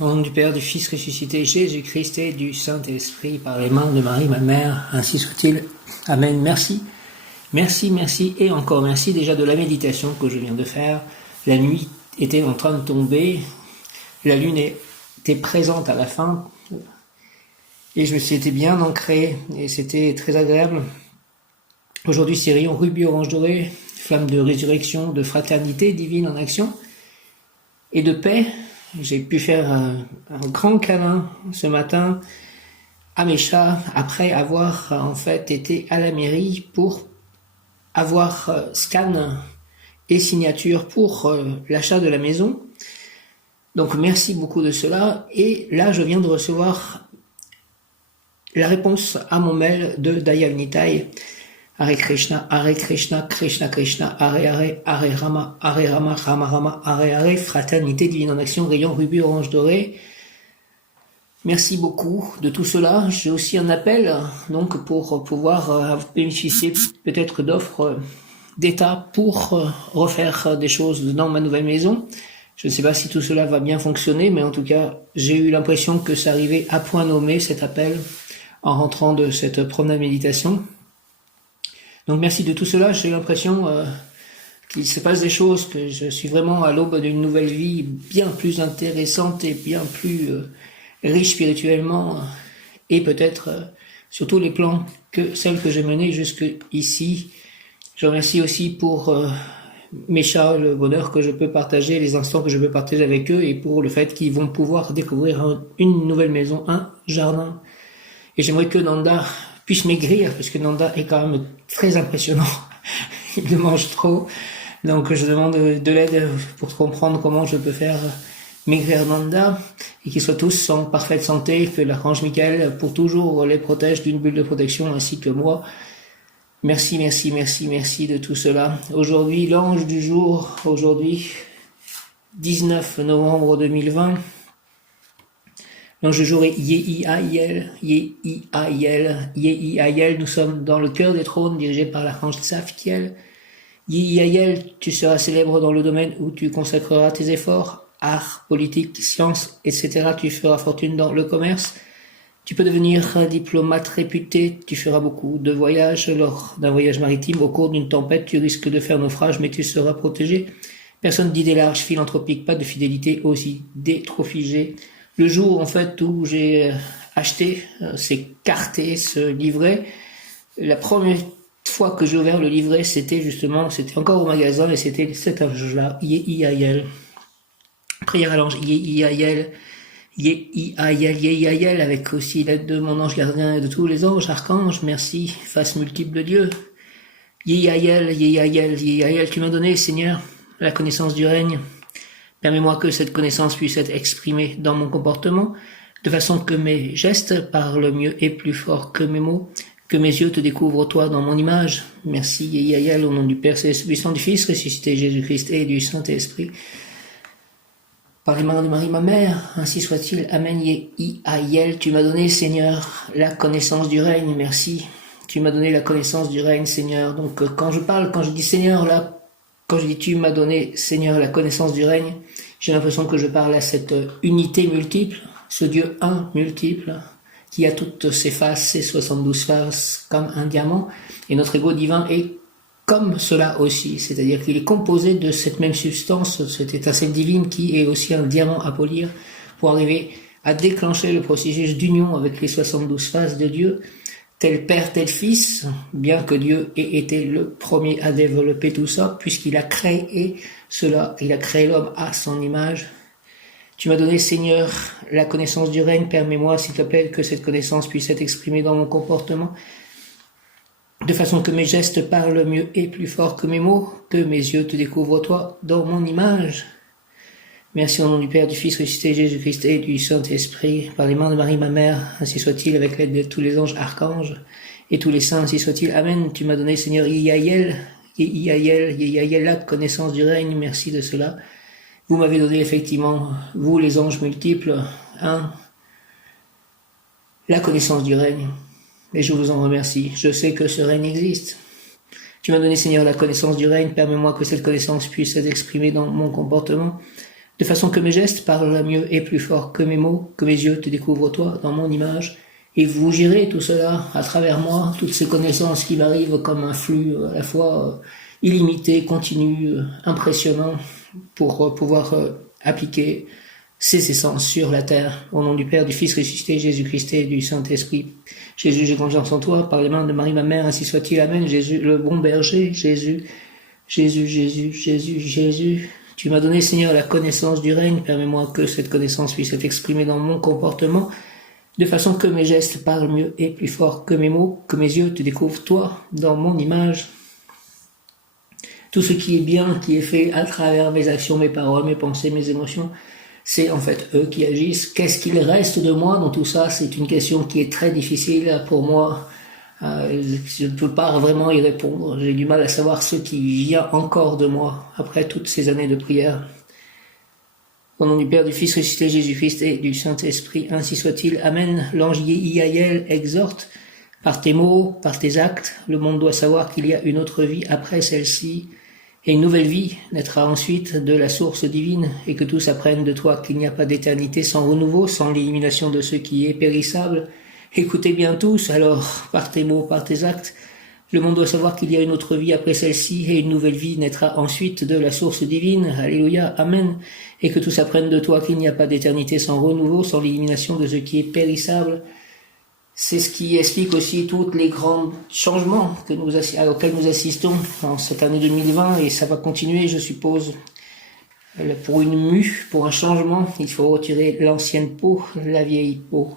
Au nom du Père, du Fils ressuscité, Jésus-Christ et du Saint-Esprit, par les mains de Marie, ma mère, ainsi soit-il. Amen. Merci. Merci, merci et encore merci déjà de la méditation que je viens de faire. La nuit était en train de tomber, la lune était présente à la fin et je me suis été bien ancré et c'était très agréable. Aujourd'hui, c'est rayon rubis orange doré, flamme de résurrection, de fraternité divine en action et de paix. J'ai pu faire un grand câlin ce matin à mes chats après avoir en fait été à la mairie pour avoir scan et signature pour l'achat de la maison. Donc merci beaucoup de cela. Et là, je viens de recevoir la réponse à mon mail de Dayal Nitai. Hare Krishna, Krishna Krishna, Hare Rama, Rama Rama, Hare, fraternité divine en action, rayon rubis orange doré. Merci beaucoup de tout cela. J'ai aussi un appel, donc, pour pouvoir bénéficier peut-être d'offres d'État pour refaire des choses dans ma nouvelle maison. Je ne sais pas si tout cela va bien fonctionner, mais en tout cas, j'ai eu l'impression que ça arrivait à point nommé, cet appel, en rentrant de cette promenade méditation. Donc merci de tout cela. J'ai l'impression qu'il se passe des choses, que je suis vraiment à l'aube d'une nouvelle vie bien plus intéressante et bien plus riche spirituellement et peut-être sur tous les plans que celle que j'ai menée jusque ici. Je remercie aussi pour mes chats, le bonheur que je peux partager, les instants que je peux partager avec eux et pour le fait qu'ils vont pouvoir découvrir une nouvelle maison, un jardin. Et j'aimerais que Nanda puisse maigrir, parce que Nanda est quand même très impressionnant. Il mange trop. Donc je demande de l'aide pour comprendre comment je peux faire maigrir Nanda et qu'ils soient tous en parfaite santé, que l'archange Michael pour toujours les protège d'une bulle de protection ainsi que moi. Merci de tout cela. Aujourd'hui, l'ange du jour, aujourd'hui, 19 novembre 2020. L'ange du jour est Yehiaïel. Nous sommes dans le cœur des trônes dirigé par l'archange Tzafkiel. Yehiaïel, tu seras célèbre dans le domaine où tu consacreras tes efforts, art, politique, sciences, etc. Tu feras fortune dans le commerce. Tu peux devenir diplomate réputé, tu feras beaucoup de voyages. Lors d'un voyage maritime, au cours d'une tempête, tu risques de faire naufrage, mais tu seras protégé. Personne d'idées larges, philanthropique, pas de fidélité aux idées trop figées. Le jour, en fait, où j'ai acheté ces cartes et ce livret, la première fois que j'ai ouvert le livret, c'était encore au magasin, et c'était cet ange-là, Yehiaïel. Prière à l'ange, Yehiaïel, avec aussi l'aide de mon ange gardien et de tous les anges, archanges, merci, face multiple de Dieu. Yehiaïel, tu m'as donné, Seigneur, la connaissance du règne. Permets-moi que cette connaissance puisse être exprimée dans mon comportement, de façon que mes gestes parlent mieux et plus fort que mes mots, que mes yeux te découvrent toi dans mon image. Merci, Yehiaïel, au nom du Père Céleste, puissant du Fils ressuscité Jésus-Christ et du Saint-Esprit. Par les mains de Marie, ma mère, ainsi soit-il. Amen, Yehiaïel, tu m'as donné, Seigneur, la connaissance du règne. Merci, tu m'as donné la connaissance du règne, Seigneur. Donc quand je dis Seigneur, là, quand je dis tu m'as donné, Seigneur, la connaissance du règne, j'ai l'impression que je parle à cette unité multiple, ce Dieu un multiple, qui a toutes ses faces, ses 72 faces, comme un diamant, et notre ego divin est comme cela aussi, c'est-à-dire qu'il est composé de cette même substance, cette étincelle divine qui est aussi un diamant à polir, pour arriver à déclencher le processus d'union avec les 72 faces de Dieu, tel Père, tel Fils, bien que Dieu ait été le premier à développer tout ça, puisqu'il a créé cela, il a créé l'homme à son image. Tu m'as donné, Seigneur, la connaissance du règne, permets-moi, s'il te plaît, que cette connaissance puisse être exprimée dans mon comportement, de façon que mes gestes parlent mieux et plus fort que mes mots, que mes yeux te découvrent toi dans mon image. Merci au nom du Père, du Fils ressuscité Jésus-Christ et du Saint-Esprit, par les mains de Marie, ma mère, ainsi soit-il, avec l'aide de tous les anges, archanges, et tous les saints, ainsi soit-il. Amen. Tu m'as donné, Seigneur, Yehiaïel, la connaissance du règne, merci de cela. Vous m'avez donné, effectivement, vous, les anges multiples, la connaissance du règne, et je vous en remercie. Je sais que ce règne existe. Tu m'as donné, Seigneur, la connaissance du règne, permets-moi que cette connaissance puisse être exprimée dans mon comportement, de façon que mes gestes parlent mieux et plus fort que mes mots, que mes yeux te découvrent toi dans mon image, et vous gérez tout cela à travers moi, toutes ces connaissances qui m'arrivent comme un flux à la fois illimité, continu, impressionnant, pour pouvoir appliquer ces essences sur la terre. Au nom du Père, du Fils ressuscité, Jésus-Christ et du Saint-Esprit. Jésus, j'ai confiance en toi, par les mains de Marie, ma mère, ainsi soit-il. Amen. Jésus, le bon berger, Jésus, Jésus, Jésus, Jésus, Jésus. Tu m'as donné, Seigneur, la connaissance du règne. Permets-moi que cette connaissance puisse être exprimée dans mon comportement, de façon que mes gestes parlent mieux et plus fort que mes mots, que mes yeux te découvrent, toi, dans mon image. Tout ce qui est bien, qui est fait à travers mes actions, mes paroles, mes pensées, mes émotions, c'est en fait eux qui agissent. Qu'est-ce qu'il reste de moi dans tout ça? C'est une question qui est très difficile pour moi. Je ne peux pas vraiment y répondre. J'ai du mal à savoir ce qui vient encore de moi après toutes ces années de prière. Au nom du Père, du Fils ressuscité, Jésus-Christ et du Saint-Esprit, ainsi soit-il. Amen. L'ange Yaël exhorte, par tes mots, par tes actes, le monde doit savoir qu'il y a une autre vie après celle-ci, et une nouvelle vie naîtra ensuite de la source divine, et que tous apprennent de toi qu'il n'y a pas d'éternité sans renouveau, sans l'élimination de ce qui est périssable. Écoutez bien tous, alors, par tes mots, par tes actes, le monde doit savoir qu'il y a une autre vie après celle-ci, et une nouvelle vie naîtra ensuite de la source divine. Alléluia, Amen. Et que tous apprennent de toi qu'il n'y a pas d'éternité sans renouveau, sans l'élimination de ce qui est périssable. C'est ce qui explique aussi tous les grands changements auxquels nous assistons en cette année 2020, et ça va continuer, je suppose. Pour une mue, pour un changement, il faut retirer l'ancienne peau, la vieille peau.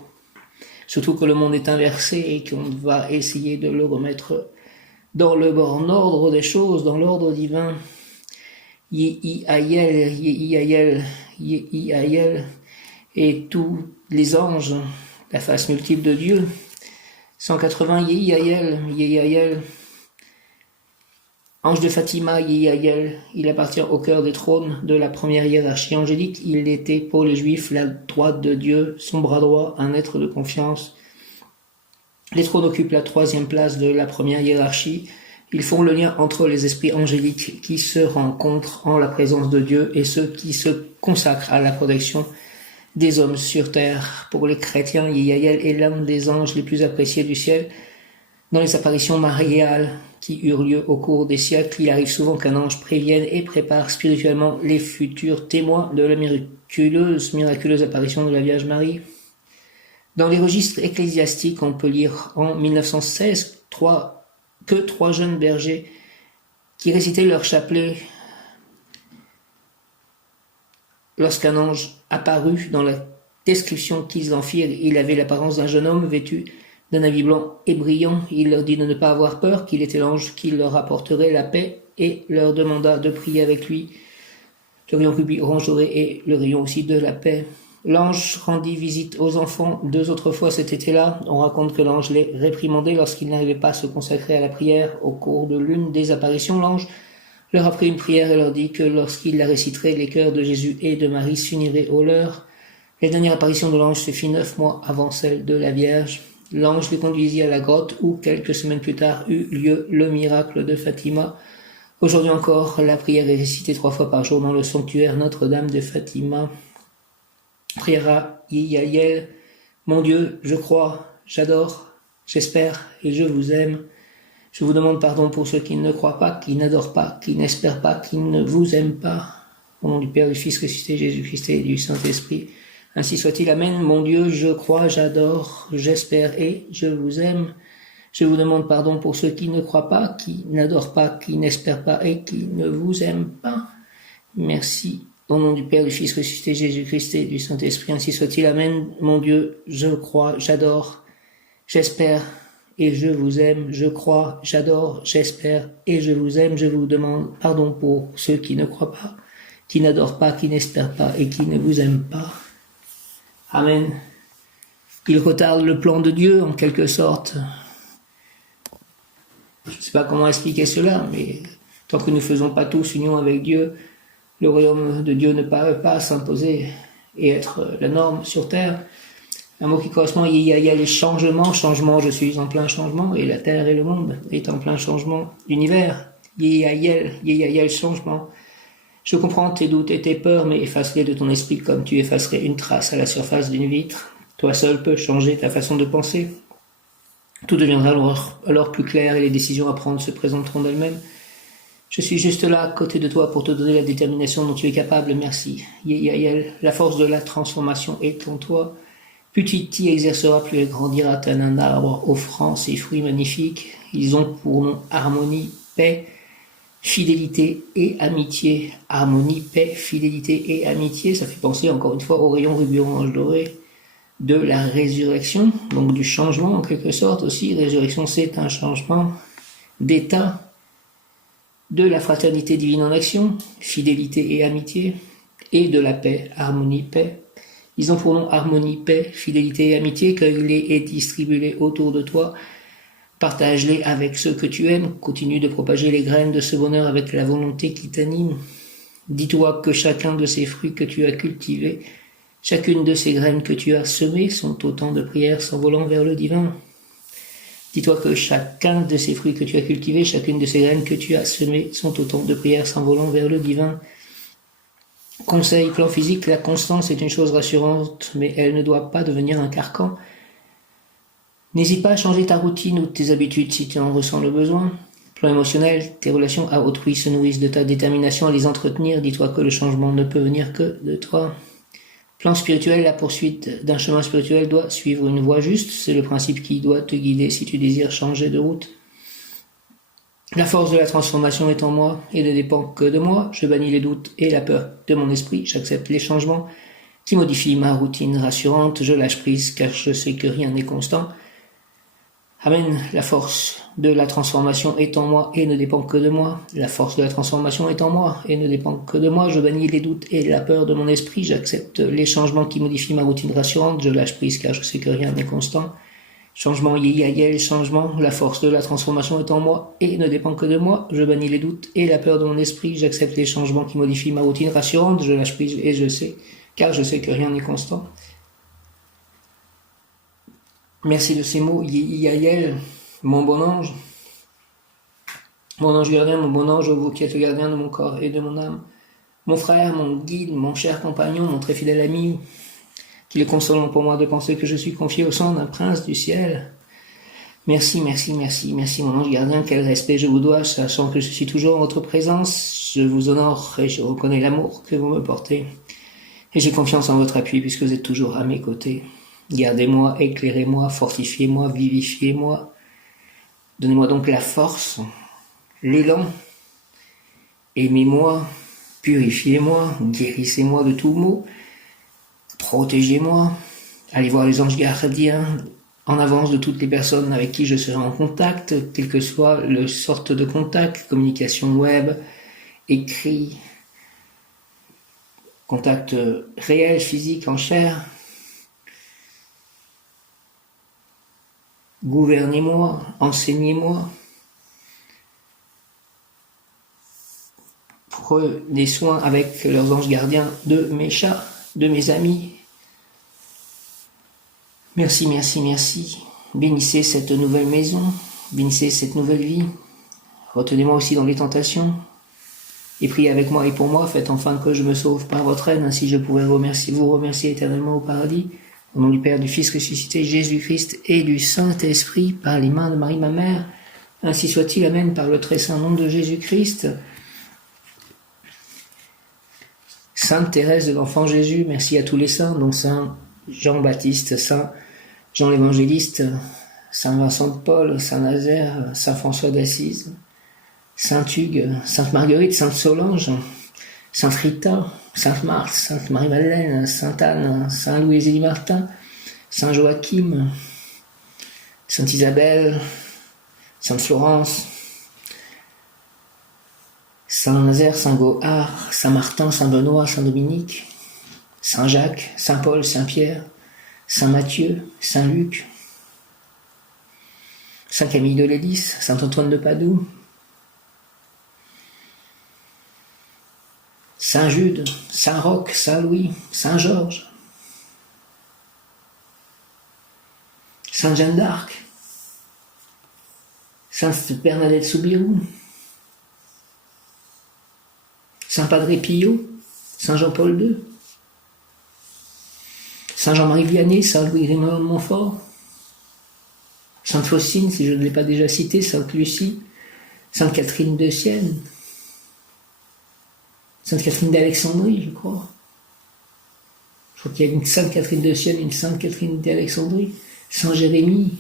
Surtout que le monde est inversé et qu'on va essayer de le remettre dans le bon ordre des choses, dans l'ordre divin. Yehi-Ayel, Yehi-Ayel, Yehi-Ayel, et tous les anges, la face multiple de Dieu. 180, Yehi-Ayel, Yehi-Ayel. Ange de Fatima, Yehi-Ayel, il appartient au cœur des trônes de la première hiérarchie angélique. Il était pour les Juifs la droite de Dieu, son bras droit, un être de confiance. Les trônes occupent la 3e place de la première hiérarchie. Ils font le lien entre les esprits angéliques qui se rencontrent en la présence de Dieu et ceux qui se consacrent à la protection des hommes sur terre. Pour les chrétiens, Yehi-Ayel est l'un des anges les plus appréciés du ciel. Dans les apparitions mariales qui eurent lieu au cours des siècles, il arrive souvent qu'un ange prévienne et prépare spirituellement les futurs témoins de la miraculeuse apparition de la Vierge Marie. Dans les registres ecclésiastiques, on peut lire en 1916 que 3 jeunes bergers qui récitaient leur chapelet lorsqu'un ange apparut. Dans la description qu'ils en firent, il avait l'apparence d'un jeune homme vêtu d'un habit blanc et brillant. Il leur dit de ne pas avoir peur, qu'il était l'ange qui leur apporterait la paix, et leur demanda de prier avec lui. Le rayon rubis, orange doré et le rayon aussi de la paix. L'ange rendit visite aux enfants 2 autres fois cet été-là. On raconte que l'ange les réprimandait lorsqu'ils n'arrivaient pas à se consacrer à la prière. Au cours de l'une des apparitions, l'ange leur apprit une prière et leur dit que lorsqu'ils la réciteraient, les cœurs de Jésus et de Marie s'uniraient aux leurs. La dernière apparition de l'ange se fit 9 mois avant celle de la Vierge. L'ange les conduisit à la grotte où, quelques semaines plus tard, eut lieu le miracle de Fatima. Aujourd'hui encore, la prière est récitée 3 fois par jour dans le sanctuaire Notre-Dame de Fatima. Prière à Yehi-Ayel. Mon Dieu, je crois, j'adore, j'espère et je vous aime. Je vous demande pardon pour ceux qui ne croient pas, qui n'adorent pas, qui n'espèrent pas, qui ne vous aiment pas. Au nom du Père, du Fils ressuscité, Jésus-Christ et du Saint-Esprit. Ainsi soit-il. Amen. Mon Dieu, je crois, j'adore, j'espère et je vous aime. Je vous demande pardon pour ceux qui ne croient pas, qui n'adorent pas, qui n'espèrent pas et qui ne vous aiment pas. Merci. Au nom du Père, du Fils ressuscité, Jésus-Christ et du Saint-Esprit. Ainsi soit-il. Amen. Mon Dieu, je crois, j'adore, j'espère et je vous aime. Je crois, j'adore, j'espère et je vous aime. Je vous demande pardon pour ceux qui ne croient pas, qui n'adorent pas, qui n'espèrent pas et qui ne vous aiment pas. Amen. Il retarde le plan de Dieu, en quelque sorte. Je ne sais pas comment expliquer cela, mais tant que nous ne faisons pas tous union avec Dieu, le royaume de Dieu ne paraît pas s'imposer et être la norme sur terre. Un mot qui correspond, il y a les changements. Changement, je suis en plein changement, et la terre et le monde est en plein changement. L'univers, Yehi-Ayel, changement. Je comprends tes doutes et tes peurs, mais efface-les de ton esprit comme tu effacerais une trace à la surface d'une vitre. Toi seul peux changer ta façon de penser. Tout deviendra alors plus clair et les décisions à prendre se présenteront d'elles-mêmes. Je suis juste là, à côté de toi, pour te donner la détermination dont tu es capable. Merci. Yael, la force de la transformation est en toi. Plus tu t'y exerceras, plus elle grandira tel un arbre offrant ses fruits magnifiques. Ils ont pour nom harmonie, paix, fidélité et amitié. Harmonie, paix, fidélité et amitié. Ça fait penser encore une fois au rayon rubis orange doré de la résurrection, donc du changement en quelque sorte aussi. Résurrection, c'est un changement d'état, de la fraternité divine en action, fidélité et amitié, et de la paix, harmonie, paix. Ils ont pour nom harmonie, paix, fidélité et amitié. Cueille-les et distribue-les autour de toi. Partage-les avec ceux que tu aimes. Continue de propager les graines de ce bonheur avec la volonté qui t'anime. Dis-toi que chacun de ces fruits que tu as cultivés, chacune de ces graines que tu as semées sont autant de prières s'envolant vers le divin. Dis-toi que chacun de ces fruits que tu as cultivés, chacune de ces graines que tu as semées sont autant de prières s'envolant vers le divin. Conseil, plan physique, la constance est une chose rassurante, mais elle ne doit pas devenir un carcan. N'hésite pas à changer ta routine ou tes habitudes si tu en ressens le besoin. Plan émotionnel, tes relations à autrui se nourrissent de ta détermination à les entretenir. Dis-toi que le changement ne peut venir que de toi. Plan spirituel, la poursuite d'un chemin spirituel doit suivre une voie juste. C'est le principe qui doit te guider si tu désires changer de route. La force de la transformation est en moi et ne dépend que de moi. Je bannis les doutes et la peur de mon esprit. J'accepte les changements qui modifient ma routine rassurante. Je lâche prise car je sais que rien n'est constant. Amen. La force de la transformation est en moi et ne dépend que de moi. La force de la transformation est en moi et ne dépend que de moi. Je bannis les doutes et la peur de mon esprit. J'accepte les changements qui modifient ma routine rassurante. Je lâche prise car je sais que rien n'est constant. Changement, yéyayel, changement, la force de la transformation est en moi et ne dépend que de moi. Je bannis les doutes et la peur de mon esprit. J'accepte les changements qui modifient ma routine rassurante. Je lâche prise et je sais, car je sais que rien n'est constant. Merci de ces mots, yéyayel, mon bon ange. Mon ange gardien, mon bon ange, vous qui êtes le gardien de mon corps et de mon âme. Mon frère, mon guide, mon cher compagnon, mon très fidèle ami, qu'il est consolant pour moi de penser que je suis confié au sang d'un prince du ciel. Merci, merci, merci, merci mon ange gardien, quel respect je vous dois, sachant que je suis toujours en votre présence, je vous honore et je reconnais l'amour que vous me portez. Et j'ai confiance en votre appui puisque vous êtes toujours à mes côtés. Gardez-moi, éclairez-moi, fortifiez-moi, vivifiez-moi. Donnez-moi donc la force, l'élan, aimez-moi, purifiez-moi, guérissez-moi de tout maux. Protégez-moi, allez voir les anges gardiens en avance de toutes les personnes avec qui je serai en contact, quelle que soit le sorte de contact, communication web, écrit, contact réel, physique, en chair. Gouvernez-moi, enseignez-moi. Prenez soin avec leurs anges gardiens de mes chats, de mes amis. Merci, merci, merci. Bénissez cette nouvelle maison, bénissez cette nouvelle vie. Retenez-moi aussi dans les tentations. Et priez avec moi et pour moi, faites enfin que je me sauve par votre aide, ainsi je pourrai vous remercier éternellement au paradis. Au nom du Père, du Fils ressuscité, Jésus-Christ et du Saint-Esprit, par les mains de Marie ma mère, ainsi soit-il, amen, par le très saint nom de Jésus-Christ. Sainte Thérèse de l'Enfant Jésus, merci à tous les saints, dont Saint Jean-Baptiste, Saint Jean l'Évangéliste, Saint Vincent de Paul, Saint Nazaire, Saint François d'Assise, Saint Hugues, Sainte Marguerite, Sainte Solange, Sainte Rita, Sainte Marthe, Sainte Marie-Madeleine, Sainte Anne, Saint Louis-Élie Martin, Saint Joachim, Sainte Isabelle, Sainte Florence, Saint Nazaire, Saint Gohard, Saint Martin, Saint Benoît, Saint Dominique, Saint Jacques, Saint Paul, Saint Pierre, Saint Matthieu, Saint Luc, Saint Camille de Lélis, Saint Antoine de Padoue, Saint Jude, Saint Roch, Saint Louis, Saint Georges, Sainte Jeanne d'Arc, Sainte Bernadette Soubirous, Saint Padre Pio, Saint Jean-Paul II, Saint Jean-Marie Vianney, Saint Louis-Raymond de Montfort, Sainte Faustine, si je ne l'ai pas déjà cité, Sainte Lucie, Sainte Catherine de Sienne, Sainte Catherine d'Alexandrie, je crois. Je crois qu'il y a une Sainte Catherine de Sienne et une Sainte Catherine d'Alexandrie, Saint Jérémie,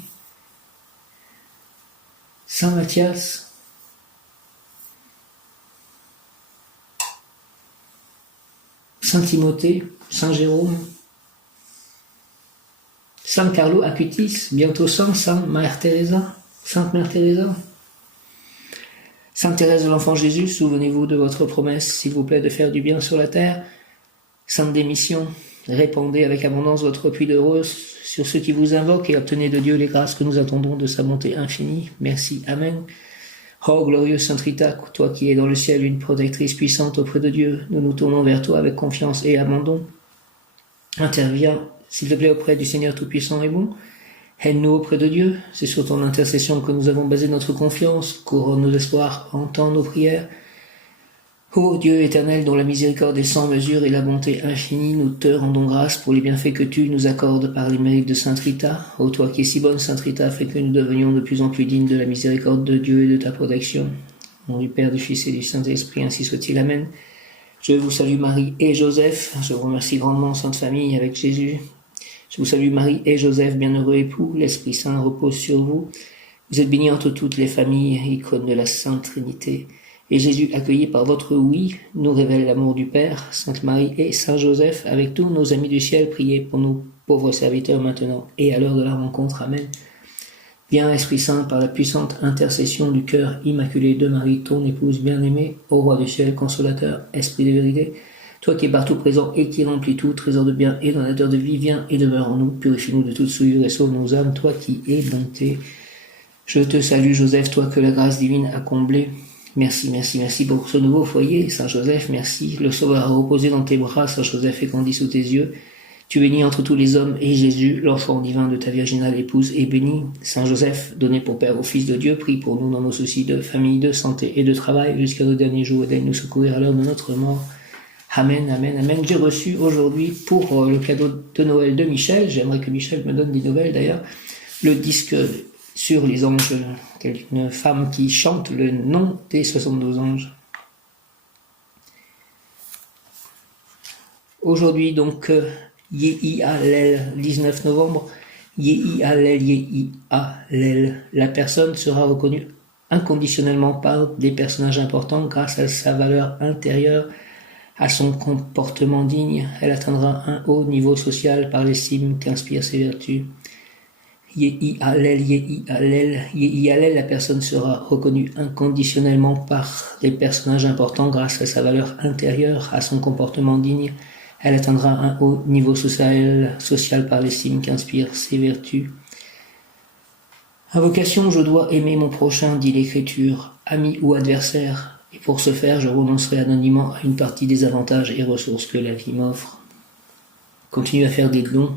Saint Matthias, Saint Timothée, Saint Jérôme, Saint Carlo Acutis, bientôt Sainte Mère Teresa, Sainte Mère Teresa, Sainte Thérèse de l'Enfant Jésus, souvenez-vous de votre promesse, s'il vous plaît, de faire du bien sur la terre. Sainte Démission, répandez avec abondance votre pluie de roses sur ceux qui vous invoquent et obtenez de Dieu les grâces que nous attendons de sa bonté infinie. Merci, Amen. Oh, glorieuse Sainte Rita, toi qui es dans le ciel une protectrice puissante auprès de Dieu, nous nous tournons vers toi avec confiance et abandon. Interviens, s'il te plaît, auprès du Seigneur Tout-Puissant et bon. Aide-nous auprès de Dieu, c'est sur ton intercession que nous avons basé notre confiance, couronne nos espoirs, entends nos prières. Ô Dieu éternel, dont la miséricorde est sans mesure et la bonté infinie, nous te rendons grâce pour les bienfaits que tu nous accordes par les mérites de Sainte Rita. Ô toi qui es si bonne, Sainte Rita, fais que nous devenions de plus en plus dignes de la miséricorde de Dieu et de ta protection. Au nom du Père, du Fils et du Saint-Esprit, ainsi soit-il. Amen. Je vous salue Marie et Joseph, je vous remercie grandement, Sainte Famille, avec Jésus. Je vous salue Marie et Joseph, bienheureux époux, l'Esprit Saint repose sur vous. Vous êtes bénis entre toutes les familles, icône de la Sainte Trinité. Et Jésus, accueilli par votre oui, nous révèle l'amour du Père. Sainte Marie et Saint Joseph, avec tous nos amis du ciel, priez pour nous, pauvres serviteurs, maintenant et à l'heure de la rencontre. Amen. Viens, Esprit Saint, par la puissante intercession du cœur immaculé de Marie, ton épouse bien-aimée, ô Roi du ciel, consolateur, Esprit de vérité, toi qui es partout présent et qui remplis tout, trésor de bien et donateur de vie, viens et demeure en nous, purifie-nous de toute souillure et sauve nos âmes, toi qui es bonté. Je te salue, Joseph, toi que la grâce divine a comblé. Merci, merci, merci pour ce nouveau foyer, Saint Joseph, merci. Le Sauveur a reposé dans tes bras, Saint Joseph, et grandi sous tes yeux. Tu es béni entre tous les hommes, et Jésus, l'enfant divin de ta virginale épouse, est béni. Saint Joseph, donné pour Père au Fils de Dieu, prie pour nous dans nos soucis de famille, de santé et de travail, jusqu'à nos derniers jours, et d'aide nous secourir à l'heure de notre mort. Amen, amen, amen. J'ai reçu aujourd'hui pour le cadeau de Noël de Michel, j'aimerais que Michel me donne des nouvelles d'ailleurs, le disque sur les anges, une femme qui chante le nom des 72 anges. Aujourd'hui donc, Yehi Hallel, 19 novembre, Yehi Hallel, Yehi Hallel. La personne sera reconnue inconditionnellement par des personnages importants grâce à sa valeur intérieure, à son comportement digne. Elle atteindra un haut niveau social par l'estime qu'inspirent ses vertus. Yehi Hallel, Yehi Hallel, Yehi Hallel, la personne sera reconnue inconditionnellement par des personnages importants grâce à sa valeur intérieure, à son comportement digne. Elle atteindra un haut niveau social par l'estime qu'inspirent ses vertus. Invocation, je dois aimer mon prochain, dit l'Écriture, ami ou adversaire, et pour ce faire, je renoncerai anonymement à une partie des avantages et ressources que la vie m'offre. Continue à faire des dons.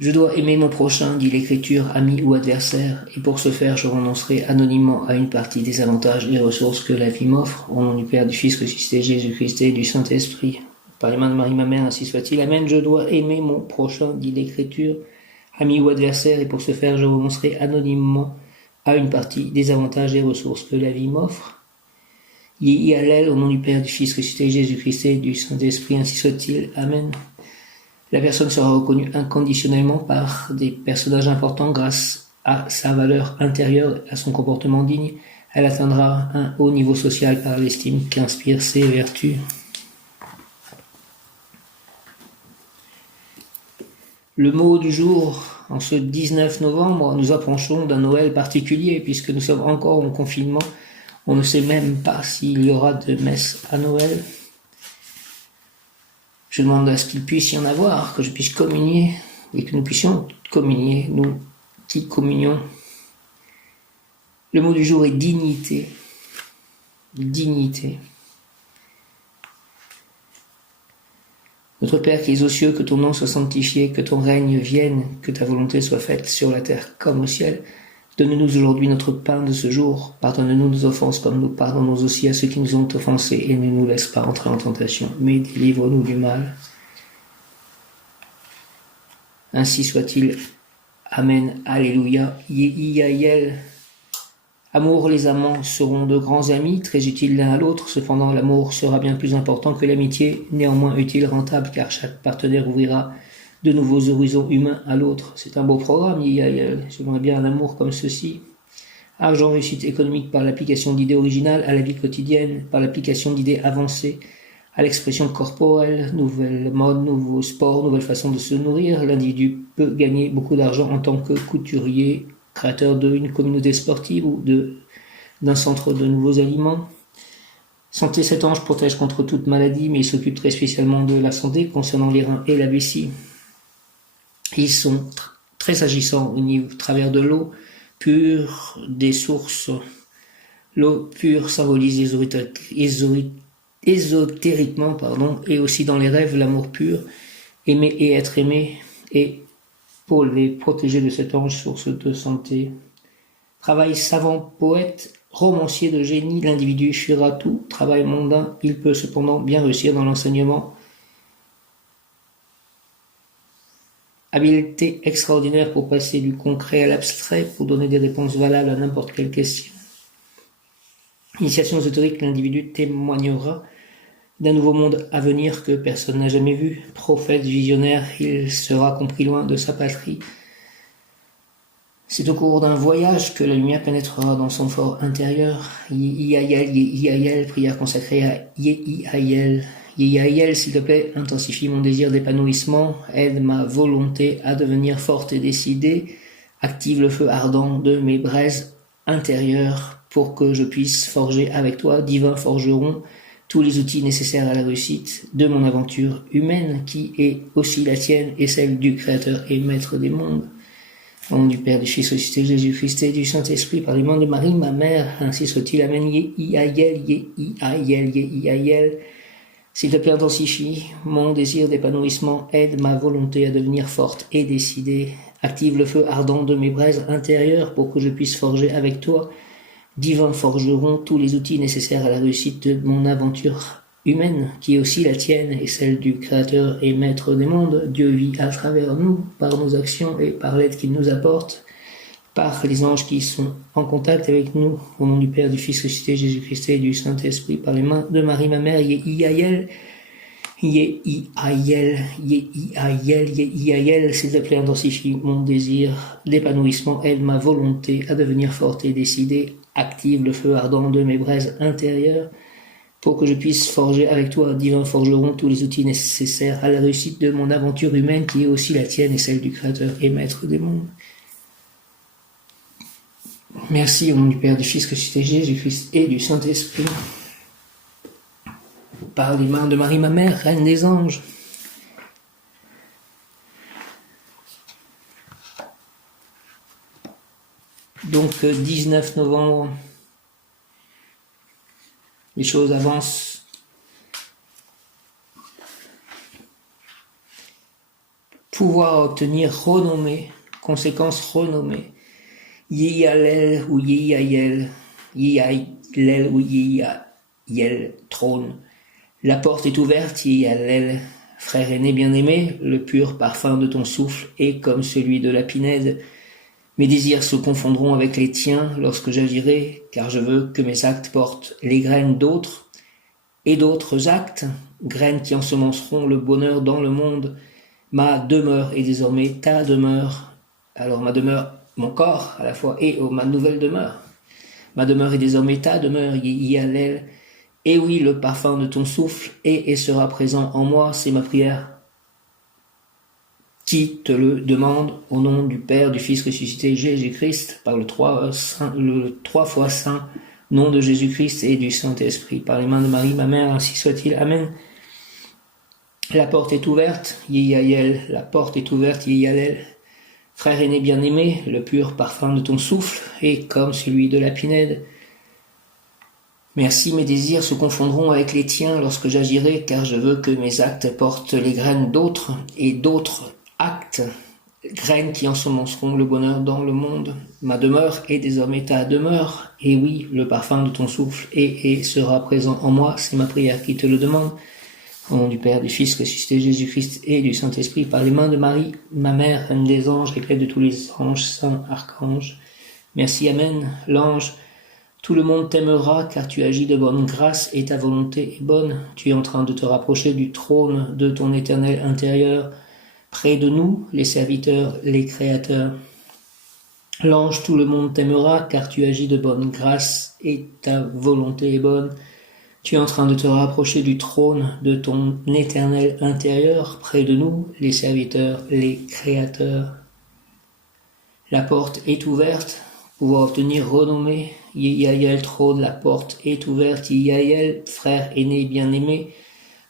Je dois aimer mon prochain, dit l'Écriture, ami ou adversaire, et pour ce faire, je renoncerai anonymement à une partie des avantages et ressources que la vie m'offre, au nom du Père, du Fils ressuscité, Jésus-Christ et du Saint-Esprit. Par les mains de Marie, ma mère, ainsi soit-il. Amen. Je dois aimer mon prochain, dit l'Écriture, ami ou adversaire, et pour ce faire, je renoncerai anonymement à une partie des avantages et ressources que la vie m'offre. Yehi Hallel, au nom du Père, du Fils ressuscité, Jésus-Christ et du Saint-Esprit, ainsi soit-il. Amen. La personne sera reconnue inconditionnellement par des personnages importants grâce à sa valeur intérieure, à son comportement digne. Elle atteindra un haut niveau social par l'estime qu'inspirent ses vertus. Le mot du jour, en ce 19 novembre, nous approchons d'un Noël particulier puisque nous sommes encore en confinement. On ne sait même pas s'il y aura de messe à Noël. Je demande à ce qu'il puisse y en avoir, que je puisse communier et que nous puissions communier, nous qui communions. Le mot du jour est dignité. Dignité. Notre Père qui es aux cieux, que ton nom soit sanctifié, que ton règne vienne, que ta volonté soit faite sur la terre comme au ciel. Donne-nous aujourd'hui notre pain de ce jour. Pardonne-nous nos offenses comme nous pardonnons aussi à ceux qui nous ont offensés. Et ne nous laisse pas entrer en tentation, mais délivre-nous du mal. Ainsi soit-il. Amen. Alléluia. Yéhiaïel. Amour, les amants seront de grands amis, très utiles l'un à l'autre. Cependant, l'amour sera bien plus important que l'amitié, néanmoins utile, rentable, car chaque partenaire ouvrira de nouveaux horizons humains à l'autre. C'est un beau programme, j'aimerais bien un amour comme ceci. Argent, réussite économique par l'application d'idées originales à la vie quotidienne, par l'application d'idées avancées à l'expression corporelle, nouvelles modes, nouveaux sports, nouvelles façons de se nourrir. L'individu peut gagner beaucoup d'argent en tant que couturier, créateur d'une communauté sportive ou d'un centre de nouveaux aliments. Santé, cet ange protège contre toute maladie, mais il s'occupe très spécialement de la santé concernant les reins et la vessie. Ils sont très agissants au travers de l'eau pure des sources. L'eau pure symbolise ésotériquement, et aussi dans les rêves, l'amour pur, aimer et être aimé, et pour les protéger de cet ange, source de santé. Travail savant, poète, romancier de génie, l'individu fuira tout travail mondain, il peut cependant bien réussir dans l'enseignement. Habileté extraordinaire pour passer du concret à l'abstrait, pour donner des réponses valables à n'importe quelle question. Initiation ésotérique, l'individu témoignera d'un nouveau monde à venir que personne n'a jamais vu. Prophète visionnaire, il sera compris loin de sa patrie. C'est au cours d'un voyage que la lumière pénétrera dans son fort intérieur. Yéhiaïel, prière consacrée à Yéhiaïel. Yéhiaïel, s'il te plaît, intensifie mon désir d'épanouissement, aide ma volonté à devenir forte et décidée, active le feu ardent de mes braises intérieures pour que je puisse forger avec toi, divin forgeron, tous les outils nécessaires à la réussite de mon aventure humaine, qui est aussi la tienne et celle du Créateur et Maître des mondes. Au nom du Père, du Fils, ressuscité, Jésus-Christ et du Saint-Esprit, par les mains de Marie, ma mère, ainsi soit-il. Amen. Yéhiaïel, Yéhiaïel, Yéhiaïel. S'il te plaît, intensifie mon désir d'épanouissement, aide ma volonté à devenir forte et décidée, active le feu ardent de mes braises intérieures pour que je puisse forger avec toi, divin forgeron, tous les outils nécessaires à la réussite de mon aventure humaine, qui est aussi la tienne et celle du Créateur et Maître des mondes. Dieu vit à travers nous, par nos actions et par l'aide qu'il nous apporte, par les anges qui sont en contact avec nous, au nom du Père, du Fils ressuscité, Jésus-Christ et du Saint-Esprit, par les mains de Marie, ma mère. Yéhiaïel, Yéhiaïel, Yéhiaïel, Yéhiaïel, s'il te plaît, intensifie mon désir d'épanouissement, aide ma volonté à devenir forte et décidée, active le feu ardent de mes braises intérieures, pour que je puisse forger avec toi, divin forgeron, tous les outils nécessaires à la réussite de mon aventure humaine, qui est aussi la tienne et celle du Créateur et Maître des mondes. Merci au nom du Père, du Fils ressuscité, Jésus-Christ et du Saint-Esprit. Par les mains de Marie, ma mère, Reine des anges. Donc, 19 novembre, les choses avancent. Pouvoir obtenir renommée, conséquence renommée. Yéhiaïel ou Yéhiaïel, Yéhiaïel ou Yéhiaïel, trône. La porte est ouverte, Yéhiaïel, frère aîné bien-aimé, le pur parfum de ton souffle est comme celui de la pinède. Mes désirs se confondront avec les tiens lorsque j'agirai, car je veux que mes actes portent les graines d'autres et d'autres actes, graines qui ensemenceront le bonheur dans le monde. Ma demeure est désormais ta demeure. Alors ma demeure, mon corps à la fois, et ma nouvelle demeure. Ma demeure est désormais ta demeure, Yéhiaïel. Et oui, le parfum de ton souffle est et sera présent en moi, c'est ma prière qui te le demande au nom du Père, du Fils ressuscité, Jésus-Christ, par le trois fois saint nom de Jésus-Christ et du Saint-Esprit, par les mains de Marie, ma mère, ainsi soit-il. Amen. La porte est ouverte, Yéhiaïel, la porte est ouverte, Yéhiaïel. Frère aîné bien-aimé, le pur parfum de ton souffle est comme celui de la pinède. Merci, mes désirs se confondront avec les tiens lorsque j'agirai, car je veux que mes actes portent les graines d'autres et d'autres actes, graines qui ensemenceront le bonheur dans le monde. Ma demeure est désormais ta demeure, et oui, le parfum de ton souffle est et sera présent en moi, c'est ma prière qui te le demande. Au nom du Père, du Fils, ressuscité Jésus-Christ et du Saint-Esprit, par les mains de Marie, ma mère, reine des anges, éclaire de tous les anges, saints, archanges. Merci, Amen. L'ange, tout le monde t'aimera, car tu agis de bonne grâce et ta volonté est bonne. Tu es en train de te rapprocher du trône de ton éternel intérieur. Près de nous, les serviteurs, les créateurs. L'ange, tout le monde t'aimera, car tu agis de bonne grâce et ta volonté est bonne. Tu es en train de te rapprocher du trône de ton éternel intérieur. Près de nous, les serviteurs, les créateurs. La porte est ouverte, pouvoir obtenir renommée. Yael trône, la porte est ouverte. Yael, frère aîné bien-aimé.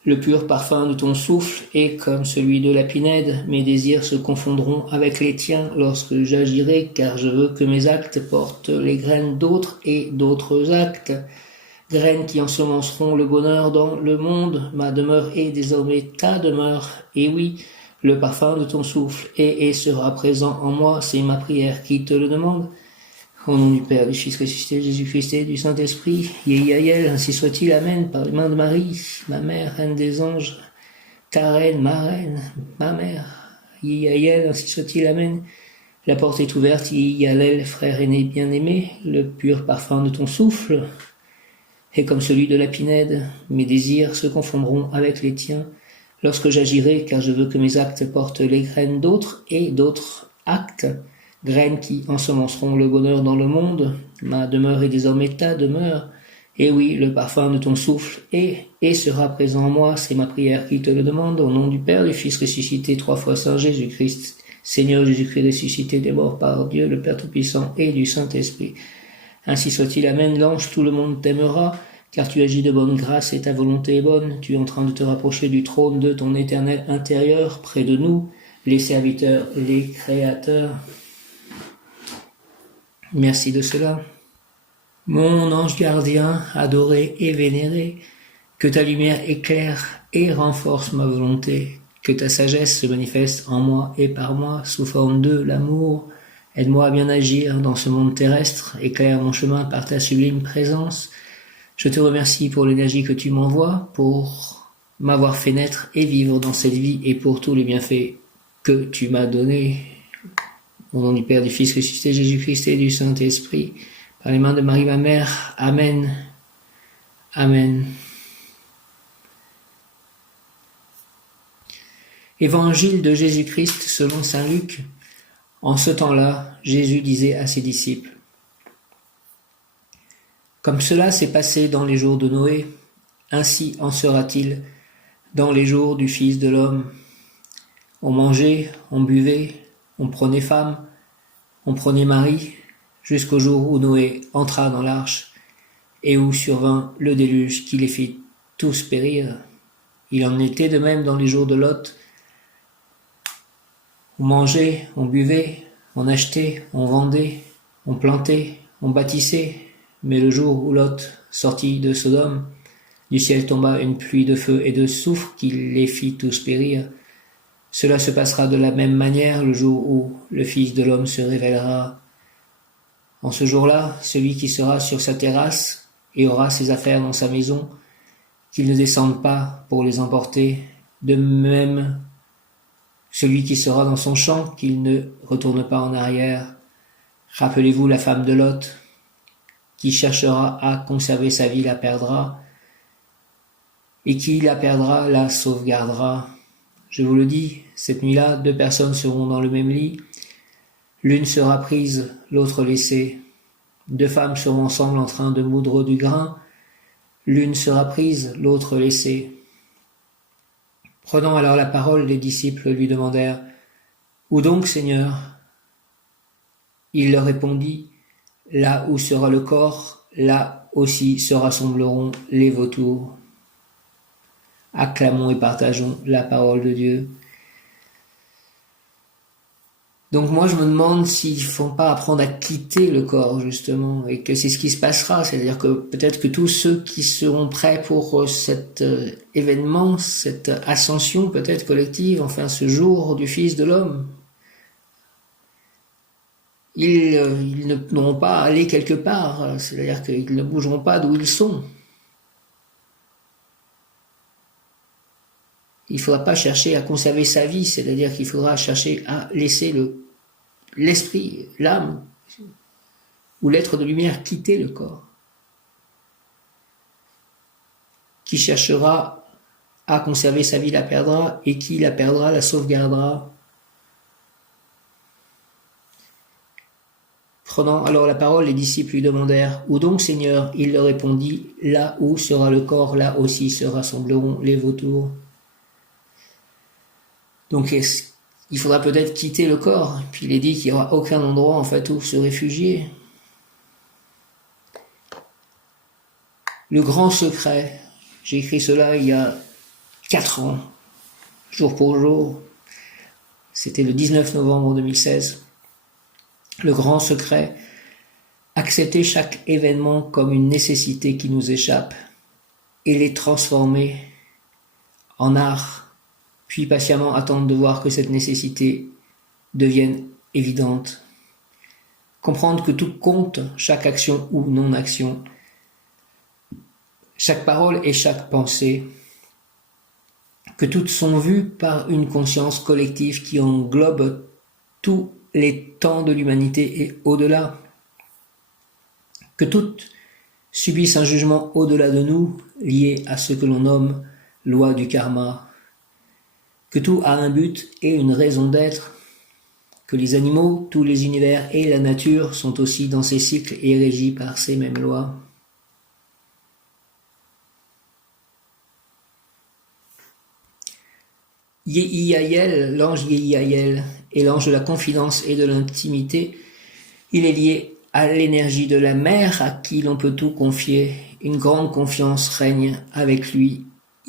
Le pur parfum de ton souffle est comme celui de la pinède. Mes désirs se confondront avec les tiens lorsque j'agirai, car je veux que mes actes portent les graines d'autres et d'autres actes. Graines qui ensemenceront le bonheur dans le monde. Ma demeure est désormais ta demeure. Et oui, le parfum de ton souffle est et sera présent en moi. C'est ma prière qui te le demande. Au nom du Père, du Fils ressuscité, Jésus-Christ et du Saint-Esprit, Yael, ainsi soit-il, Amen, par les mains de Marie, ma mère, reine des anges, ta reine, ma reine, ma mère, Yael, ainsi soit-il, Amen. La porte est ouverte, Yael, frère aîné bien-aimé, le pur parfum de ton souffle est comme celui de la pinède. Mes désirs se confondront avec les tiens lorsque j'agirai, car je veux que mes actes portent les graines d'autres et d'autres actes. Graines qui ensemenceront le bonheur dans le monde. Ma demeure est désormais ta demeure. Et oui, le parfum de ton souffle est et sera présent en moi. C'est ma prière qui te le demande. Au nom du Père, du Fils ressuscité, 3 fois Saint Jésus-Christ, Seigneur Jésus-Christ ressuscité des morts par Dieu, le Père Tout-Puissant et du Saint-Esprit. Ainsi soit-il, Amen. L'ange, tout le monde t'aimera, car tu agis de bonne grâce et ta volonté est bonne. Tu es en train de te rapprocher du trône de ton éternel intérieur. Près de nous, les serviteurs, les créateurs. Merci de cela. Mon ange gardien, adoré et vénéré, que ta lumière éclaire et renforce ma volonté, que ta sagesse se manifeste en moi et par moi sous forme de l'amour. Aide-moi à bien agir dans ce monde terrestre, éclaire mon chemin par ta sublime présence. Je te remercie pour l'énergie que tu m'envoies, pour m'avoir fait naître et vivre dans cette vie et pour tous les bienfaits que tu m'as donnés. Au nom du Père, du Fils ressuscité, Jésus-Christ et du Saint-Esprit, par les mains de Marie, ma mère. Amen. Amen. Évangile de Jésus-Christ selon saint Luc. En ce temps-là, Jésus disait à ses disciples: comme cela s'est passé dans les jours de Noé, ainsi en sera-t-il dans les jours du Fils de l'homme. On mangeait, on buvait, on prenait femme, on prenait mari, jusqu'au jour où Noé entra dans l'arche, et où survint le déluge qui les fit tous périr. Il en était de même dans les jours de Lot. On mangeait, on buvait, on achetait, on vendait, on plantait, on bâtissait, mais le jour où Lot sortit de Sodome, du ciel tomba une pluie de feu et de soufre qui les fit tous périr. Cela se passera de la même manière le jour où le Fils de l'homme se révélera. En ce jour-là, celui qui sera sur sa terrasse et aura ses affaires dans sa maison, qu'il ne descende pas pour les emporter, de même celui qui sera dans son champ, qu'il ne retourne pas en arrière. Rappelez-vous la femme de Lot, qui cherchera à conserver sa vie la perdra, et qui la perdra la sauvegardera. Je vous le dis, cette nuit-là, 2 personnes seront dans le même lit. L'une sera prise, l'autre laissée. 2 femmes seront ensemble en train de moudre du grain. L'une sera prise, l'autre laissée. Prenant alors la parole, les disciples lui demandèrent: où donc, Seigneur? Il leur répondit: là où sera le corps, là aussi se rassembleront les vautours. Acclamons et partageons la parole de Dieu. Donc moi je me demande s'il ne faut pas apprendre à quitter le corps justement, et que c'est ce qui se passera, c'est-à-dire que peut-être que tous ceux qui seront prêts pour cet événement, cette ascension peut-être collective, enfin ce jour du Fils de l'homme, ils ne pourront pas aller quelque part, c'est-à-dire qu'ils ne bougeront pas d'où ils sont. Il ne faudra pas chercher à conserver sa vie, c'est-à-dire qu'il faudra chercher à laisser l'esprit, l'âme ou l'être de lumière quitter le corps. Qui cherchera à conserver sa vie la perdra, et qui la perdra la sauvegardera. Prenant alors la parole, les disciples lui demandèrent « Où donc, Seigneur ?» Il leur répondit « Là où sera le corps, là aussi se rassembleront les vautours. » Donc il faudra peut-être quitter le corps. Puis il est dit qu'il n'y aura aucun endroit en fait où se réfugier. Le grand secret. J'ai écrit cela il y a 4 ans, jour pour jour. C'était le 19 novembre 2016. Le grand secret. Accepter chaque événement comme une nécessité qui nous échappe et les transformer en art. Puis patiemment attendre de voir que cette nécessité devienne évidente. Comprendre que tout compte, chaque action ou non-action, chaque parole et chaque pensée, que toutes sont vues par une conscience collective qui englobe tous les temps de l'humanité et au-delà, que toutes subissent un jugement au-delà de nous, lié à ce que l'on nomme loi du karma, que tout a un but et une raison d'être, que les animaux, tous les univers et la nature sont aussi dans ces cycles et régis par ces mêmes lois. Yehiyael, l'ange Yehiyael, est l'ange de la confidence et de l'intimité. Il est lié à l'énergie de la mère à qui l'on peut tout confier. Une grande confiance règne avec lui.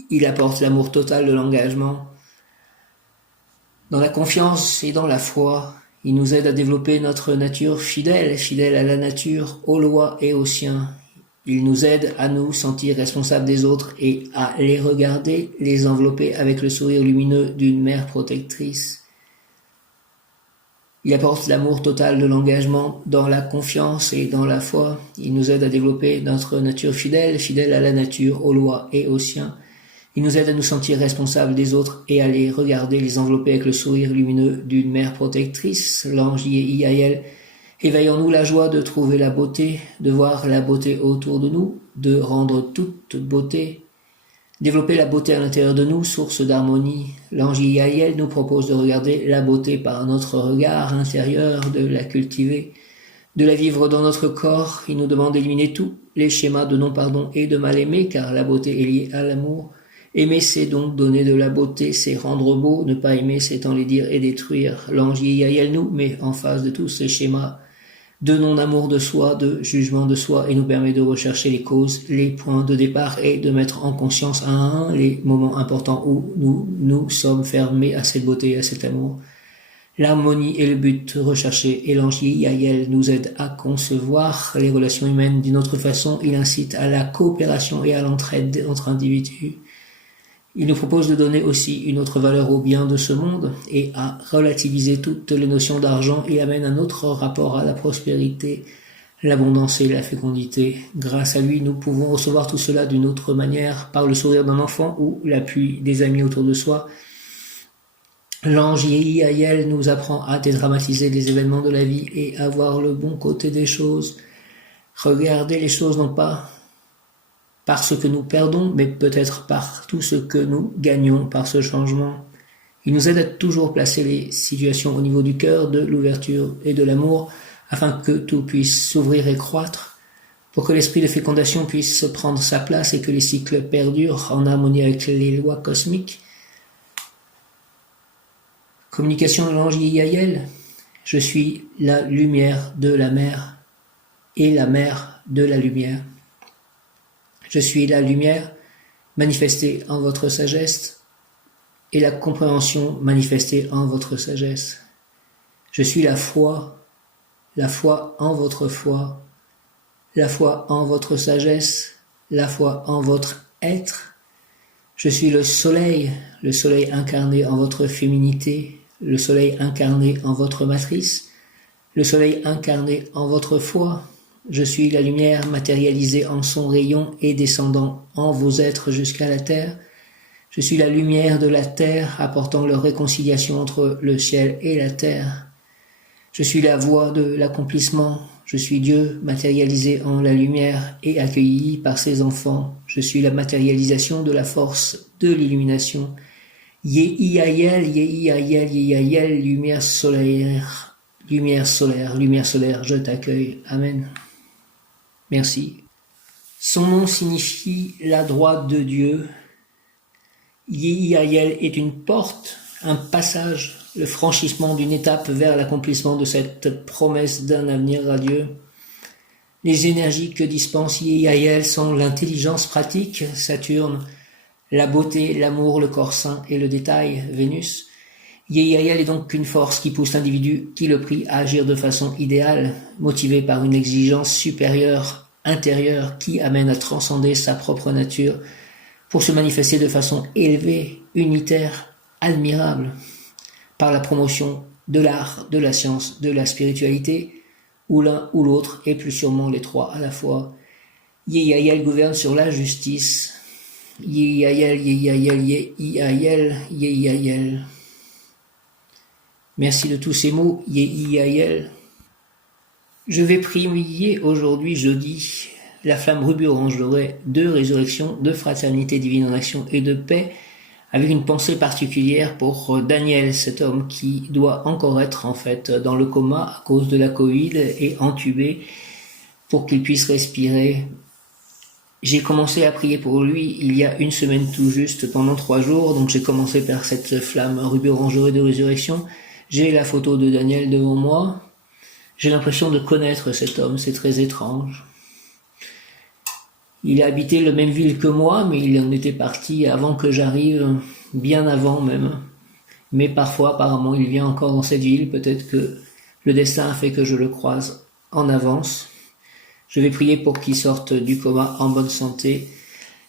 Il apporte l'amour total de l'engagement. Dans la confiance et dans la foi, il nous aide à développer notre nature fidèle, fidèle à la nature, aux lois et aux siens. Il nous aide à nous sentir responsables des autres et à les regarder, les envelopper avec le sourire lumineux d'une mère protectrice. Il apporte l'amour total de l'engagement dans la confiance et dans la foi. Il nous aide à développer notre nature fidèle, fidèle à la nature, aux lois et aux siens. Il nous aide à nous sentir responsables des autres et à les regarder, les envelopper avec le sourire lumineux d'une mère protectrice. L'ange Yehiyael éveille en nous la joie de trouver la beauté, de voir la beauté autour de nous, de rendre toute beauté, développer la beauté à l'intérieur de nous, source d'harmonie. L'ange Yehiyael nous propose de regarder la beauté par notre regard intérieur, de la cultiver, de la vivre dans notre corps. Il nous demande d'éliminer tous les schémas de non-pardon et de mal-aimer, car la beauté est liée à l'amour. Aimer, c'est donc donner de la beauté, c'est rendre beau. Ne pas aimer, c'est enlaidir et détruire. L'ange Yehiyael nous met en face de tous ces schémas de non-amour de soi, de jugement de soi, et nous permet de rechercher les causes, les points de départ et de mettre en conscience un à un les moments importants où nous sommes fermés à cette beauté, à cet amour. L'harmonie est le but recherché, et l'ange Yehiyael nous aide à concevoir les relations humaines d'une autre façon. Il incite à la coopération et à l'entraide entre individus. Il nous propose de donner aussi une autre valeur au bien de ce monde et à relativiser toutes les notions d'argent. Il amène un autre rapport à la prospérité, l'abondance et la fécondité. Grâce à lui, nous pouvons recevoir tout cela d'une autre manière, par le sourire d'un enfant ou l'appui des amis autour de soi. L'ange Yehiyael nous apprend à dédramatiser les événements de la vie et à voir le bon côté des choses. Regarder les choses non pas par ce que nous perdons, mais peut-être par tout ce que nous gagnons par ce changement. Il nous aide à toujours placer les situations au niveau du cœur, de l'ouverture et de l'amour, afin que tout puisse s'ouvrir et croître, pour que l'esprit de fécondation puisse prendre sa place et que les cycles perdurent en harmonie avec les lois cosmiques. Communication de l'ange Yehiyael. Je suis la lumière de la mer et la mer de la lumière. Je suis la lumière manifestée en votre sagesse et la compréhension manifestée en votre sagesse. Je suis la foi en votre foi, la foi en votre sagesse, la foi en votre être. Je suis le soleil incarné en votre féminité, le soleil incarné en votre matrice, le soleil incarné en votre foi. Je suis la lumière matérialisée en son rayon et descendant en vos êtres jusqu'à la terre. Je suis la lumière de la terre, apportant leur réconciliation entre le ciel et la terre. Je suis la voie de l'accomplissement. Je suis Dieu matérialisé en la lumière et accueilli par ses enfants. Je suis la matérialisation de la force de l'illumination. Yehiayel, Yehiayel, Yehiayel, lumière solaire, lumière solaire, lumière solaire, je t'accueille. Amen. Merci. Son nom signifie la droite de Dieu. Yehiayel est une porte, un passage, le franchissement d'une étape vers l'accomplissement de cette promesse d'un avenir radieux. Les énergies que dispense Yehiayel sont l'intelligence pratique, Saturne, la beauté, l'amour, le corps sain et le détail, Vénus. Yehiayel est donc une force qui pousse l'individu qui le prie à agir de façon idéale, motivé par une exigence supérieure, intérieure, qui amène à transcender sa propre nature pour se manifester de façon élevée, unitaire, admirable, par la promotion de l'art, de la science, de la spiritualité, ou l'un ou l'autre, et plus sûrement les trois à la fois. Yehiayel gouverne sur la justice. Yehiayel, Yehiayel, Yehiayel, Yehiayel. Merci de tous ces mots, Yehiayel. Je vais prier aujourd'hui, jeudi, la flamme rubis orange dorée de résurrection, de fraternité divine en action et de paix, avec une pensée particulière pour Daniel, cet homme qui doit encore être en fait dans le coma à cause de la Covid et entubé pour qu'il puisse respirer. J'ai commencé à prier pour lui il y a une semaine tout juste, pendant 3 jours, donc j'ai commencé par cette flamme rubis orange dorée de résurrection. J'ai la photo de Daniel devant moi. J'ai l'impression de connaître cet homme, c'est très étrange. Il a habité la même ville que moi, mais il en était parti avant que j'arrive, bien avant même. Mais parfois, apparemment, il vient encore dans cette ville. Peut-être que le destin a fait que je le croise en avance. Je vais prier pour qu'il sorte du coma en bonne santé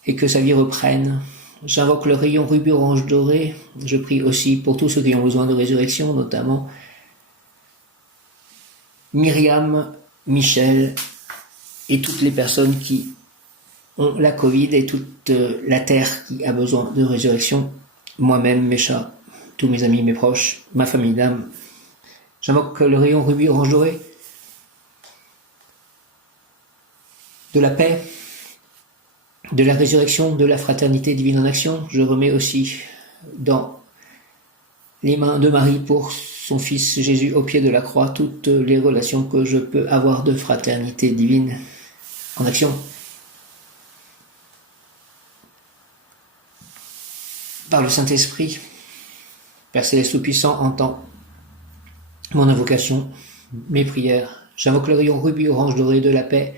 et que sa vie reprenne. J'invoque le rayon rubis orange doré. Je prie aussi pour tous ceux qui ont besoin de résurrection, notamment Myriam, Michel et toutes les personnes qui ont la Covid et toute la terre qui a besoin de résurrection. Moi-même, mes chats, tous mes amis, mes proches, ma famille d'âme. J'invoque le rayon rubis orange doré de la paix, de la résurrection, de la fraternité divine en action. Je remets aussi dans les mains de Marie pour son fils Jésus au pied de la croix toutes les relations que je peux avoir de fraternité divine en action. Par le Saint-Esprit, Père Céleste Tout-Puissant, entend mon invocation, mes prières. J'invoque le rayon rubis orange doré de la paix,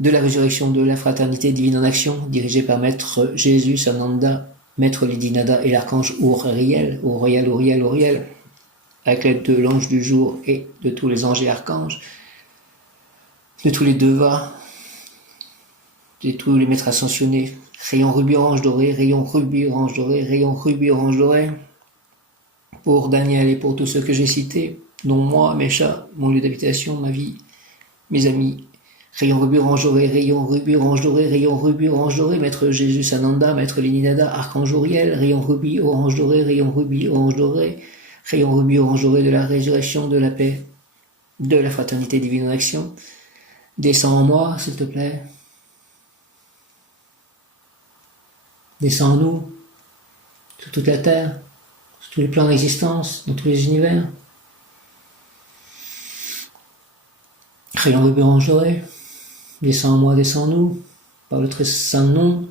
de la résurrection, de la fraternité divine en action, dirigé par Maître Jésus Sananda, Maître Lady Nada et l'archange Uriel, Uriel, avec l'aide de l'ange du jour et de tous les anges et archanges, de tous les devas, de tous les maîtres ascensionnés. Rayon rubis orange doré, rayon rubis orange doré, rayon rubis orange doré, pour Daniel et pour tous ceux que j'ai cités, dont moi, mes chats, mon lieu d'habitation, ma vie, mes amis. Rayon rubis orange doré, rayon rubis orange doré, rayon rubis orange doré, Maître Jésus Sananda, Maître Léninada, Archange Uriel, rayon rubis orange doré, rayon rubis orange doré, rayon rubis orange doré de la résurrection, de la paix, de la fraternité divine en action. Descends en moi, s'il te plaît. Descends en nous, sur toute la terre, sur tous les plans d'existence, dans tous les univers. Rayon rubis orange doré, descends en moi, descends en nous, par le très saint nom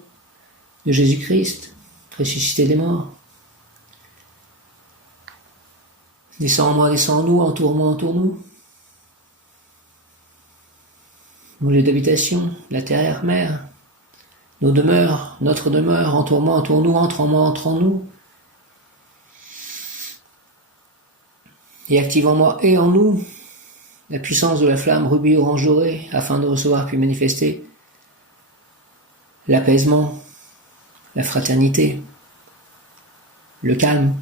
de Jésus-Christ, ressuscité des morts. Descends en moi, descends en nous, entoure-moi, entoure-nous. Mon lieu d'habitation, la terre, mer, nos demeures, notre demeure, entoure-moi, entoure-nous, entre en moi, entre en nous. Et active en moi et en nous la puissance de la flamme rubis orange doré afin de recevoir puis manifester l'apaisement, la fraternité, le calme,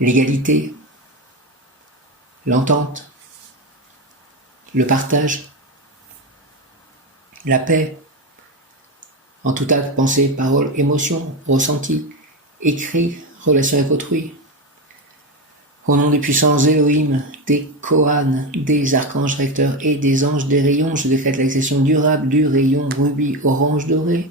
l'égalité, l'entente, le partage, la paix, en tout acte, pensée, parole, émotion, ressenti, écrit, relation avec autrui. Au nom des puissants Elohim, des Kohan, des archanges recteurs et des anges des rayons, je décrète l'accession durable du rayon rubis orange doré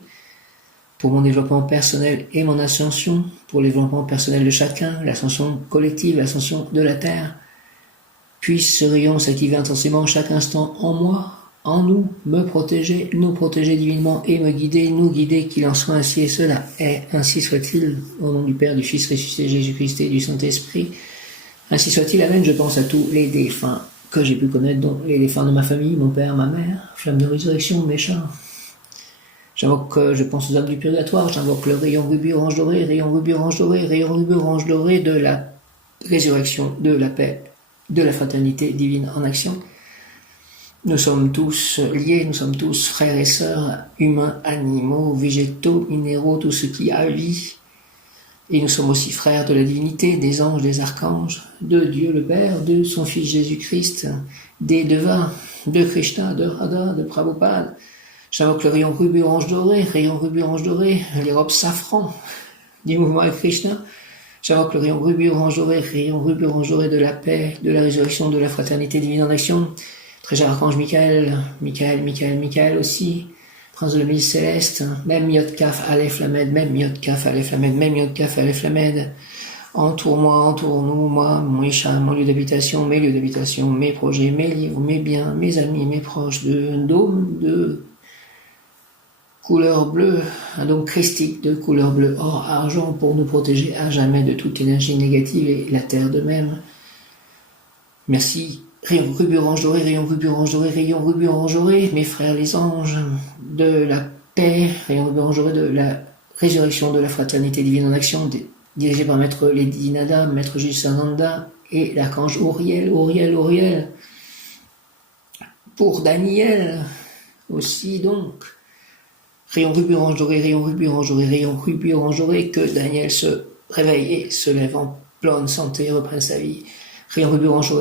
pour mon développement personnel et mon ascension, pour le développement personnel de chacun, l'ascension collective, l'ascension de la Terre. Puisse ce rayon s'activer intensément chaque instant en moi, en nous, me protéger, nous protéger divinement et me guider, nous guider, qu'il en soit ainsi et cela est, ainsi soit-il, au nom du Père, du Fils ressuscité Jésus-Christ et du Saint-Esprit. Ainsi soit-il, amen. Je pense à tous les défunts que j'ai pu connaître, dont les défunts de ma famille, mon père, ma mère, flamme de résurrection, méchant. J'invoque, je pense aux âmes du purgatoire, j'invoque le rayon rubis orange doré, rayon rubis orange doré, rayon rubis orange doré de la résurrection, de la paix, de la fraternité divine en action. Nous sommes tous liés, nous sommes tous frères et sœurs, humains, animaux, végétaux, minéraux, tout ce qui a vie. Et nous sommes aussi frères de la divinité, des anges, des archanges, de Dieu le Père, de son Fils Jésus-Christ, des devins, de Krishna, de Radha, de Prabhupada. J'invoque le rayon rubis orange doré, les robes safran du mouvement avec Krishna. J'invoque le rayon rubis orange doré de la paix, de la résurrection, de la fraternité divine en action. Très cher archange Michael aussi. Prince de la milice céleste, même Yod Kaf Aleph Lamed, entoure-moi, entoure-nous, moi, mon Isha, mon lieu d'habitation, mes lieux d'habitation, mes projets, mes livres, mes biens, mes amis, mes proches, de dôme de couleur bleue, un dôme christique de couleur bleue, or argent, pour nous protéger à jamais de toute énergie négative et la terre de même. Merci. Rayon rubis orange doré, mes frères les anges, de la paix, rayon rubis orange doré de la résurrection, de la fraternité divine en action, dirigé par Maître Lady Nada, Maître Jisananda et l'archange Uriel. Pour Daniel aussi donc. Rayon rubis orange doré, que Daniel se réveille et se lève en pleine santé et reprenne sa vie. Rayon rubis orange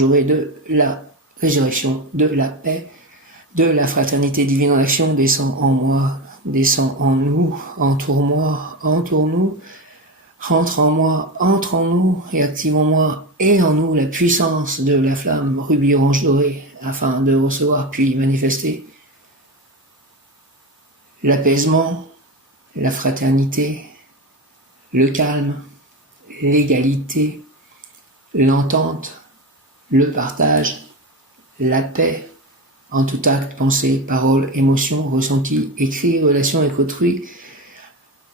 doré de la résurrection, de la paix, de la fraternité divine en action, descend en moi, descend en nous, entoure-moi, entoure-nous, rentre en moi, entre en nous et active en moi et en nous la puissance de la flamme rubis orange doré afin de recevoir puis manifester l'apaisement, la fraternité, le calme, l'égalité, l'entente, le partage, la paix, en tout acte, pensée, parole, émotion, ressenti, écrit, relation avec autrui,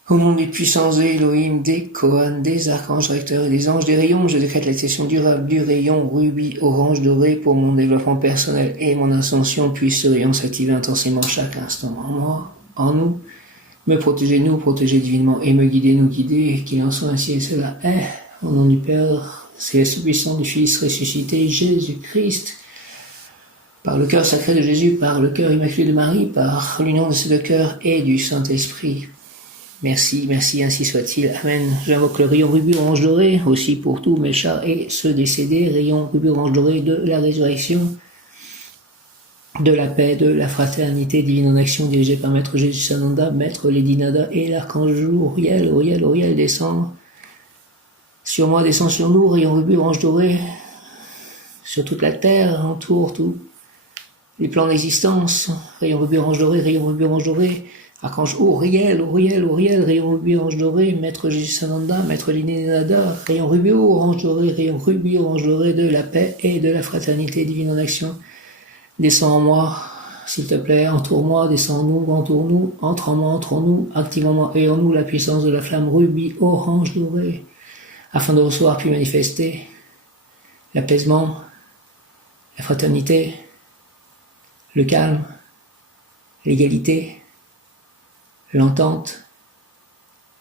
au nom des puissants Elohim, des Kohan, des archanges recteurs et des anges des rayons, je décrète l'accession durable du rayon rubis orange doré pour mon développement personnel et mon ascension, puisse ce rayon s'activer intensément chaque instant en moi, en nous, me protéger, nous protéger divinement et me guider, nous guider, qu'il en soit ainsi et cela est, au nom du Père, céleste puissant du Fils ressuscité Jésus-Christ, par le cœur sacré de Jésus, par le cœur immaculé de Marie, par l'union de ces deux cœurs et du Saint-Esprit. Merci, ainsi soit-il. Amen. J'invoque le rayon rubis orange doré, aussi pour tous mes chats et ceux décédés, rayon rubis orange doré de la résurrection, de la paix, de la fraternité divine en action, dirigée par Maître Jésus Sananda, Maître Lady Nada et l'archange Uriel descend sur moi, descend sur nous, rayon rubis orange doré, sur toute la terre, entoure tous les plans d'existence, rayon rubis orange doré, archange Uriel, rayon rubis orange doré, Maître Jésus Sananda, Maître Lady Nada, rayon rubis orange doré de la paix et de la fraternité divine en action. Descends en moi, s'il te plaît, entoure-moi, descends en nous, entoure-nous, entre en moi, entre en nous, active en moi et en nous la puissance de la flamme rubis orange doré, afin de recevoir puis manifester l'apaisement, la fraternité, le calme, l'égalité, l'entente,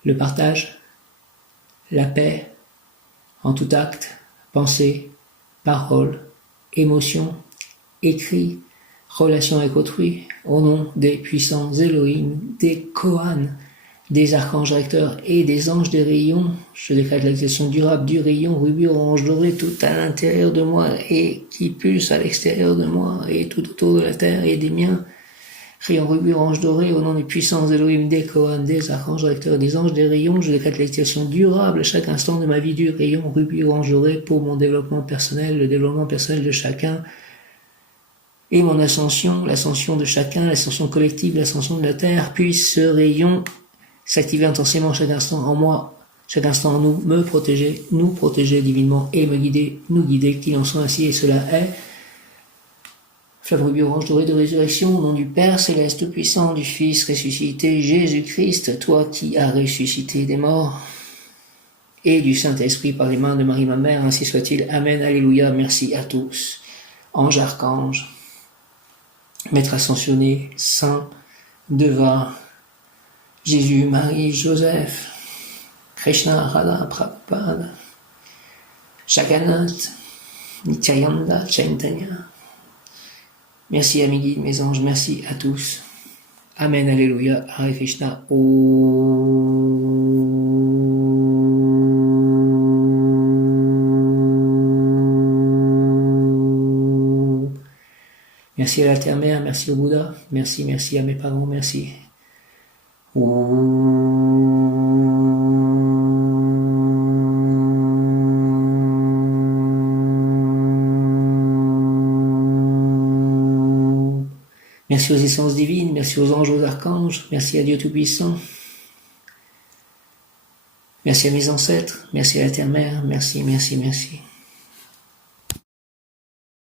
le partage, la paix, en tout acte, pensée, parole, émotion, écrit, relation avec autrui, au nom des puissants Elohim, des Kohan, des archanges recteurs et des anges des rayons. Je décrète l'activation durable du rayon rubis orange doré tout à l'intérieur de moi et qui pulse à l'extérieur de moi et tout autour de la terre et des miens. Rayon rubis orange doré au nom des puissances d'Elohim, des Kohan, des archanges recteurs et des anges des rayons. Je décrète l'activation durable à chaque instant de ma vie du rayon rubis orange doré pour mon développement personnel, le développement personnel de chacun. Et mon ascension, l'ascension de chacun, l'ascension collective, l'ascension de la terre, puisse ce rayon s'activer intensément chaque instant en moi, chaque instant en nous, me protéger, nous protéger divinement et me guider, nous guider, qu'il en soit ainsi et cela est. Flamme rubis orange doré de résurrection, au nom du Père céleste tout-puissant, du Fils ressuscité, Jésus-Christ, toi qui as ressuscité des morts, et du Saint-Esprit par les mains de Marie ma mère, ainsi soit-il. Amen, alléluia, merci à tous. Ange, archange, Maître ascensionné, Saint, Deva, Jésus, Marie, Joseph, Krishna, Radha, Prabhupada, Jagannath, Nityananda, Chaitanya. Merci à mes guides, mes anges, merci à tous. Amen, alléluia, Hare Krishna. Merci à la Terre-Mère, merci au Bouddha, merci à mes parents, merci. Merci aux essences divines, merci aux anges, aux archanges, merci à Dieu Tout-Puissant. Merci à mes ancêtres, merci à la Terre-Mère, merci.